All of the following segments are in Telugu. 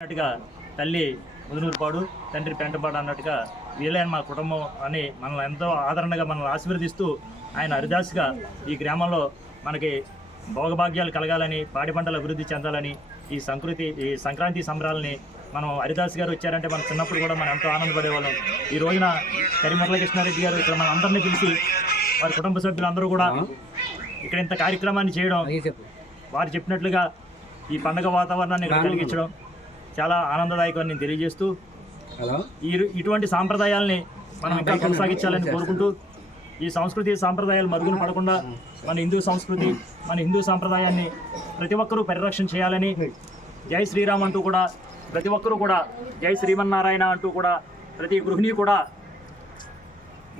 అన్నట్టుగా తల్లి ముదునూరుపాడు, తండ్రి పెంటపాడు అన్నట్టుగా వీళ్ళే మా కుటుంబం అని మనల్ని ఎంతో ఆదరణగా మనల్ని ఆశీర్వదిస్తూ ఆయన హరిదాసుగా ఈ గ్రామంలో మనకి భోగభాగ్యాలు కలగాలని, పాడి పంటలు అభివృద్ధి చెందాలని, ఈ సంక్రాంతి సంబరాలని మనం హరిదాస్ గారు వచ్చారంటే మన చిన్నప్పుడు కూడా మనం ఎంతో ఆనందపడేవాళ్ళం. ఈ రోజున కరిమర్ల కృష్ణారెడ్డి గారు ఇక్కడ మన అందరినీ పిలిచి వారి కుటుంబ సభ్యులందరూ కూడా ఇక్కడ ఇంత కార్యక్రమాన్ని చేయడం, వారు చెప్పినట్లుగా ఈ పండగ వాతావరణాన్ని ఇక్కడ కలిగించడం చాలా ఆనందదాయకమని నేను తెలియజేస్తూ ఇటువంటి సాంప్రదాయాల్ని మనం ఇంకా కొనసాగించాలని కోరుకుంటూ ఈ సంస్కృతి సాంప్రదాయాలు మరుగున పడకుండా మన హిందూ సంస్కృతి, మన హిందూ సాంప్రదాయాన్ని ప్రతి ఒక్కరూ పరిరక్షణ చేయాలని, జై శ్రీరామ్ అంటూ కూడా ప్రతి ఒక్కరూ కూడా జై శ్రీమన్నారాయణ అంటూ కూడా ప్రతి గృహిణి కూడా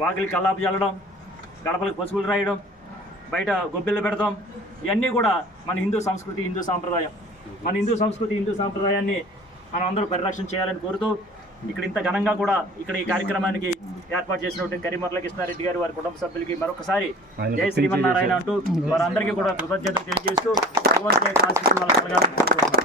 వాకిలి కల్లాపు చల్లడం, గడపలకు పసుపులు రాయడం, బయట గొబ్బిళ్ళు పెడతాం, ఇవన్నీ కూడా మన హిందూ సంస్కృతి, హిందూ సాంప్రదాయం. మన హిందూ సంస్కృతి, హిందూ సాంప్రదాయాన్ని మనం అందరూ పరిరక్షణ చేయాలని కోరుతూ ఇక్కడ ఇంత ఘనంగా కూడా ఇక్కడ ఈ కార్యక్రమానికి ఏర్పాటు చేసినటువంటి కరిమర్ల కృష్ణారెడ్డి గారు వారి కుటుంబ సభ్యులకి మరొకసారి జై శ్రీమన్నారాయణ అంటూ వారందరికీ కూడా కృతజ్ఞతలు తెలియజేస్తూ భగవంతుని యొక్క ఆశీస్సులు వాళ్ళకి కలగాలని కోరుకుంటున్నాను.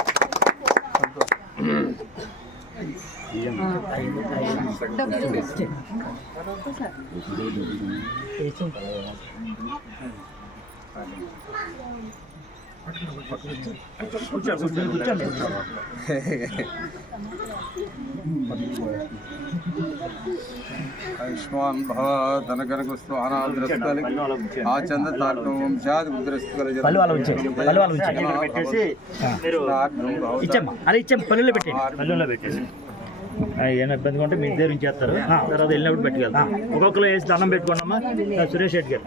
आयुष्मान भव धनकरगस्तु अनाद्रस्तले आचंद तारकं वंशाद उद्रस्तले పల్లెల్లో పెట్టేసి ఏమైనా ఇబ్బందిగా ఉంటే మీ దగ్గర ఉంచేస్తారు, తర్వాత వెళ్ళినప్పుడు పెట్టుకెళ్తాం. ఒక్కొక్కరు వేసి దండం పెట్టుకోండమ్మా. సురేష్ రెడ్డి గారు